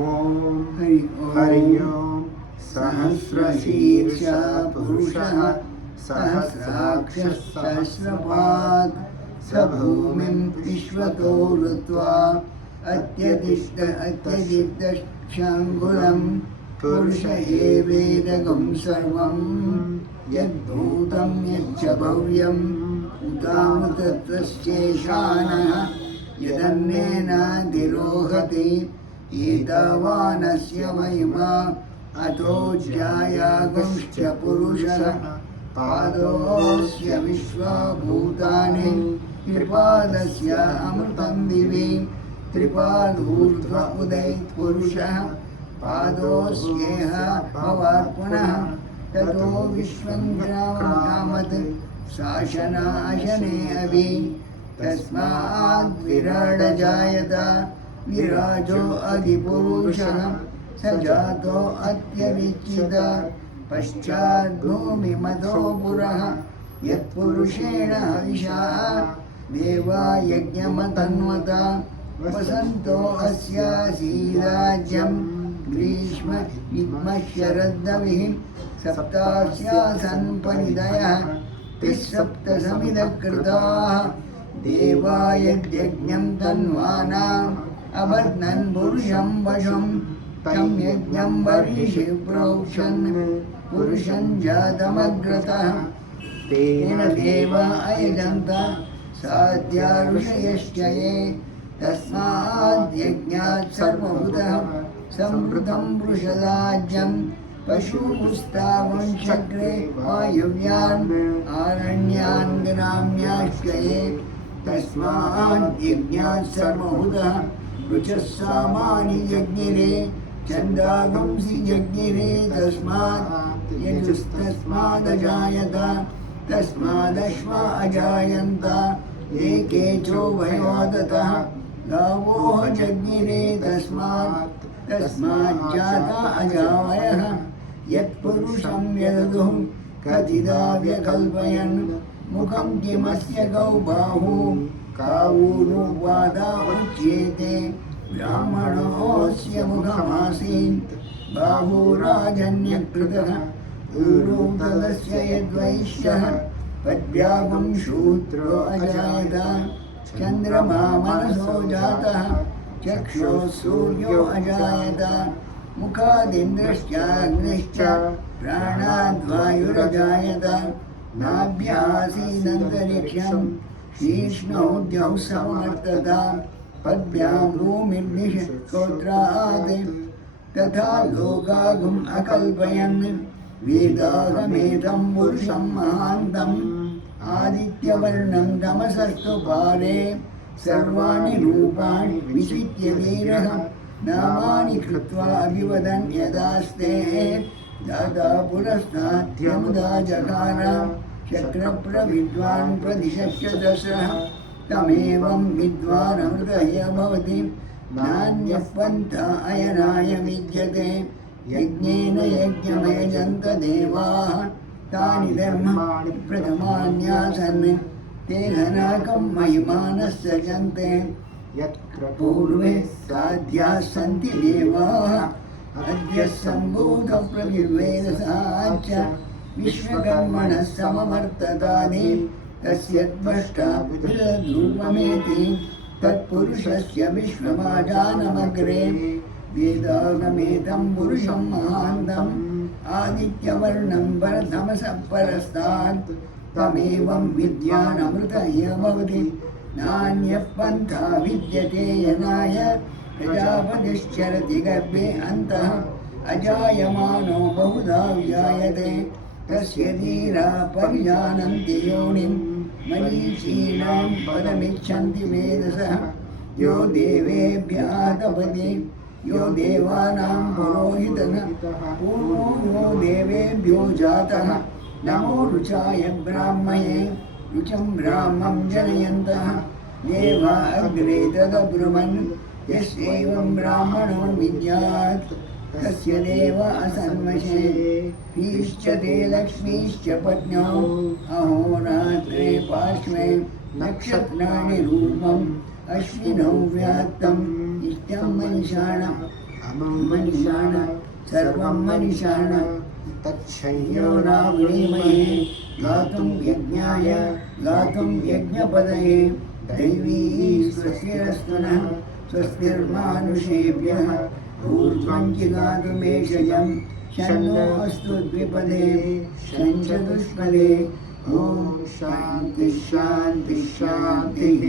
ओम हरि ओम सहस्रशीर्ष पुरुषः सहस्राक्षः सहस्रपाद स भूमिं विश्वतो वृत्वा अत्यदिष्टाङ्गुलं पुरुष एवेदगं सर्वं यद्भूतं यच्च भव्यम् उदामृतस्येषानः यदन्नेनाधिरोहति एतावानस्य महिमा अतो ज्यायागुंश्च पुरुषः पादोऽस्य विश्वभूतानि त्रिपादस्य अमृतं दिवि त्रिपादूर्ध्व उदयित् पुरुषः पादोऽस्येह भवात् पुनः ततो विश्वं ग्रामकामत् शासनाशने अभि तस्माद् विराड जायत विराजो अधिपुरुषः स जातो अत्यविच्युत पश्चात् भूमिमतो पुरः यत्पुरुषेण हविषा देवा यज्ञमतन्वता वसन्तो अस्यासीराज्यं ग्रीष्म शरद्दविः सप्तास्यासन् परिदयः तिस्सप्तसमिदकृताः देवा यज्ञं तन्वानाम् अबध्नन् पुरुषं वशं तं यज्ञं वर्षि प्रोक्षन् पुरुषं जातमग्रतः तेन देवा अयजन्त साध्या ऋषयश्च ये तस्माद् यज्ञात् सर्वभूतः संवृतं पुरुषराज्यं पशुपुस्तावंशग्रे वायुव्यान् आरण्यान् ग्राम्याश्च ये तस्माद् यज्ञात् सर्वभूतः ऋचः सामानि जज्ञिरे छन्दागंसि जज्ञिरे तस्मात् यजुस्तस्मादजायत तस्मादश्वा अजायन्त एके चोभयोदतः गावोः जज्ञिरे तस्माज्जाता अजावयः यत्पुरुषं यदधुः कथिता व्यकल्पयन् मुखं किमस्य गौ बाहू कावूरुवादा उच्येते ब्राह्मणोऽस्य मुखमासीत् बाहुराजन्यकृतः ऊरू तदस्य यद्वैश्यः पद्भ्यागं शूद्रो अजायत चन्द्रमा मनसो जातः चक्षुः सूर्यो अजायत मुखादिन्द्रश्चाग्निश्च प्राणाद्वायुरजायत नाभ्यासीदन्तरिक्षं शीर्ष्णोद्यौ समवर्तत पद्भ्यां भूमिर्निषत्कोत्रात् तथा लोकागुम् अकल्पयन् वेदागमेतं पुरुषं महान्तम् आदित्यवर्णं तमसस्तु पारे सर्वाणि रूपाणि विचित्य वीरः नामानि कृत्वा अभिवदन् यदास्ते दादा पुरस्ताद्यमुदा जकार शक्रप्रविद्वान् प्रदिशश्च दशः तमेवं विद्वानमृतय भवति नान्यः पन्था अयनाय विद्यते यज्ञेन यज्ञमयजन्त देवाः तानि धर्माणि प्रथमान्यासन् ते धनाकं महिमानः सजन्ते यत्र पूर्वे साध्याः सन्ति देवाः अद्य सम्भूतप्रतिवेदसाच्च विश्वकर्मणः समवर्ततानि तस्य द्रष्टा रूपमेति तत्पुरुषस्य विश्वमाजानमग्रे वेदागमेतं पुरुषं महान्तम् आदित्यवर्णं परतमसः परस्तात् तमेवं विद्यानमृतय भवति नान्यः पन्था विद्यते यनाय प्रजापतिश्चरति गर्भे अन्तः अजायमानो बहुधा विजायते तस्य धीरा परिजानन्ति योनिं मरीचीनां पदमिच्छन्ति वेदसः यो देवेभ्यः तपति यो देवानां पुरोहितः पूर्वो यो देवेभ्यो जातः नमो रुचाय ब्राह्मये रुचं ब्राह्मं जनयन्तः देवा अग्रे तदब्रुवन् यस्यैवं ब्राह्मणो विद्यात् तस्य देव असन्मषे हीश्च ते लक्ष्मीश्च पत्न्यौ अहोरात्रे पार्श्वे नक्षत्राणि रूपम् अश्विनौ व्यात्तम् इष्टं मनीषाणं मनीषाण सर्वं मनीषाण तच्छय्यो नावृणीमहे गातुं यज्ञाय गातुं यज्ञपदये दैवी स्वस्तिरस्तु नः स्वस्तिर्मानुषेभ्यः ऊर्ध्वं जिगातुमेषजं शन्नो अस्तु द्विपदे शञ्चतुष्पदे ॐ शान्ति शान्ति शान्तिः।